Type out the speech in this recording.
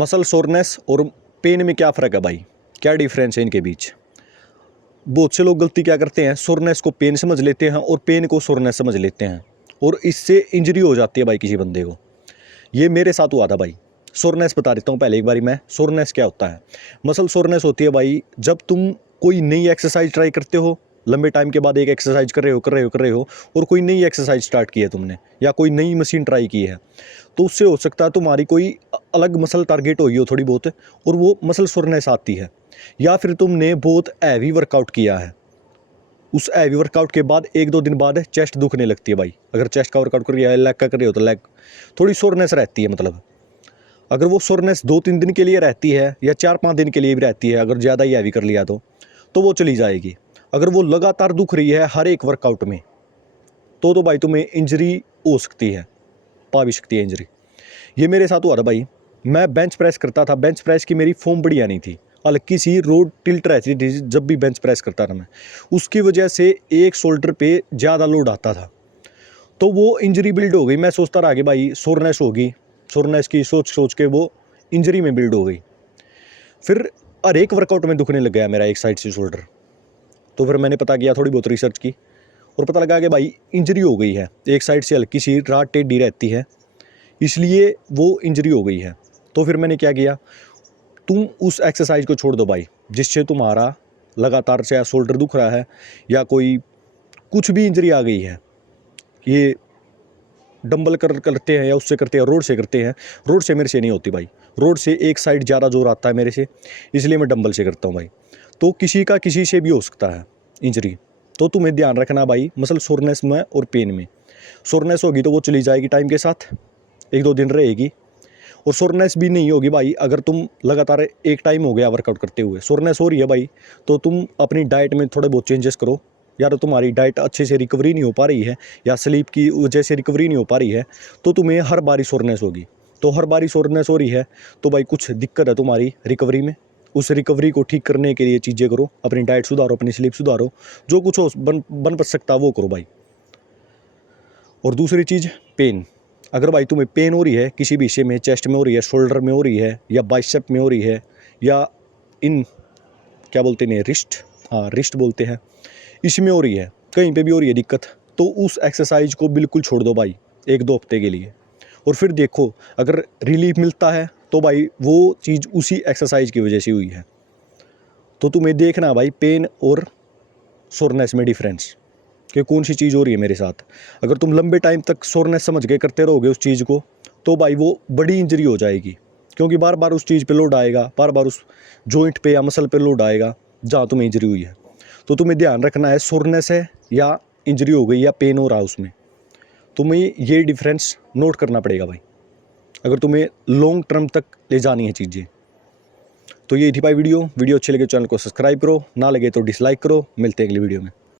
Muscle soreness और pen में क्या फ़र्क है भाई, क्या डिफरेंस है इनके बीच। बहुत से लोग गलती क्या करते हैं, सोरनेस को पेन समझ लेते हैं और पेन को सोरनेस समझ लेते हैं और इससे इंजरी हो जाती है भाई किसी बंदे को। ये मेरे साथ हुआ था भाई। सोरनेस बता देता हूँ पहले एक बारी मैं, सोरनेस क्या होता है। मसल सोरनेस होती है भाई जब तुम कोई नई एक्सरसाइज ट्राई करते हो, लंबे टाइम के बाद एक एक्सरसाइज कर रहे हो और कोई नई एक्सरसाइज स्टार्ट की है तुमने या कोई नई मशीन ट्राई की है, तो उससे हो सकता है तुम्हारी कोई अलग मसल टारगेट हुई हो थोड़ी बहुत और वो मसल सोरनेस आती है। या फिर तुमने बहुत हैवी वर्कआउट किया है, उस हैवी वर्कआउट के बाद एक दो दिन बाद चेस्ट दुखने लगती है भाई। अगर चेस्ट का वर्कआउट कर रही है, लेग का कर रही हो तो लेग थोड़ी सोरनेस रहती है। मतलब अगर वो सोरनेस 2-3 दिन के लिए रहती है या 4-5 दिन के लिए भी रहती है, अगर ज़्यादा ही हैवी कर लिया तो वो चली जाएगी। अगर वो लगातार दुख रही है हर एक वर्कआउट में तो भाई तुम्हें इंजरी हो सकती है, पा भी सकती है इंजरी। ये मेरे साथ हुआ था भाई। मैं बेंच प्रेस करता था, बेंच प्रेस की मेरी फॉर्म बढ़िया नहीं थी, हल्की सी रोड टिल्ट रहती थी जब भी बेंच प्रेस करता था मैं। उसकी वजह से एक शोल्डर पे ज़्यादा लोड आता था तो वो इंजरी बिल्ड हो गई। मैं सोचता रहा कि भाई सोरनेस होगी, सोरनेस की सोच सोच के वो इंजरी में बिल्ड हो गई। फिर हर एक वर्कआउट में दुखने लग गया मेरा एक साइड से शोल्डर। तो फिर मैंने पता किया, थोड़ी बहुत रिसर्च की और पता लगा कि भाई इंजरी हो गई है, एक साइड से हल्की सी रात टेढ़ी रहती है इसलिए वो इंजरी हो गई है। तो फिर मैंने क्या किया, तुम उस एक्सरसाइज को छोड़ दो भाई जिससे तुम्हारा लगातार से शोल्डर दुख रहा है या कोई कुछ भी इंजरी आ गई है। ये डंबल करते हैं या उससे करते हैं, रोड से करते हैं। रोड से मेरे से नहीं होती भाई, रोड से एक साइड ज़्यादा जोर आता है मेरे से, इसलिए मैं डंबल से करता हूँ भाई। तो किसी का किसी से भी हो सकता है इंजरी। तो तुम्हें ध्यान रखना भाई मसल सोरनेस में और पेन में। सोरनेस होगी तो वो चली जाएगी टाइम के साथ, एक दो दिन रहेगी। और सोरनेस भी नहीं होगी भाई अगर तुम लगातार एक टाइम हो गया वर्कआउट करते हुए सोरनेस हो रही है भाई, तो तुम अपनी डाइट में थोड़े बहुत चेंजेस करो। या तो तुम्हारी डाइट अच्छे से रिकवरी नहीं हो पा रही है या स्लीप की वजह से रिकवरी नहीं हो पा रही है तो तुम्हें हर बारी सोरनेस होगी। तो हर बारी सोरनेस हो रही है तो भाई कुछ दिक्कत है तुम्हारी रिकवरी में। उस रिकवरी को ठीक करने के लिए चीज़ें करो, अपनी डाइट सुधारो, अपनी स्लीप सुधारो, जो कुछ हो बन सकता वो करो भाई। और दूसरी चीज़ पेन। अगर भाई तुम्हें पेन हो रही है किसी भी हिस्से में, चेस्ट में हो रही है, शोल्डर में हो रही है या बाइसेप में हो रही है या इन क्या बोलते हैं रिस्ट, हाँ रिस्ट बोलते हैं, इसमें हो रही है, कहीं पे भी हो रही है दिक्कत, तो उस एक्सरसाइज को बिल्कुल छोड़ दो भाई 1-2 हफ्ते के लिए। और फिर देखो अगर रिलीफ मिलता है तो भाई वो चीज़ उसी एक्सरसाइज की वजह से हुई है। तो तुम्हें देखना भाई पेन और सोरनेस में डिफरेंस कि कौन सी चीज़ हो रही है मेरे साथ। अगर तुम लंबे टाइम तक सोरनेस समझ के करते रहोगे उस चीज़ को तो भाई वो बड़ी इंजरी हो जाएगी, क्योंकि बार बार उस चीज़ पे लोड आएगा, बार बार उस जॉइंट पे या मसल पे लोड आएगा जहाँ तुम्हें इंजरी हुई है। तो तुम्हें ध्यान रखना है सोरनेस है या इंजरी हो गई या पेन हो रहा उसमें, तुम्हें ये डिफरेंस नोट करना पड़ेगा भाई अगर तुम्हें लॉन्ग टर्म तक ले जानी है चीज़ें। तो ये थी भाई वीडियो अच्छी लगे चैनल को सब्सक्राइब करो, ना लगे तो डिसलाइक करो। मिलते हैं अगली वीडियो में।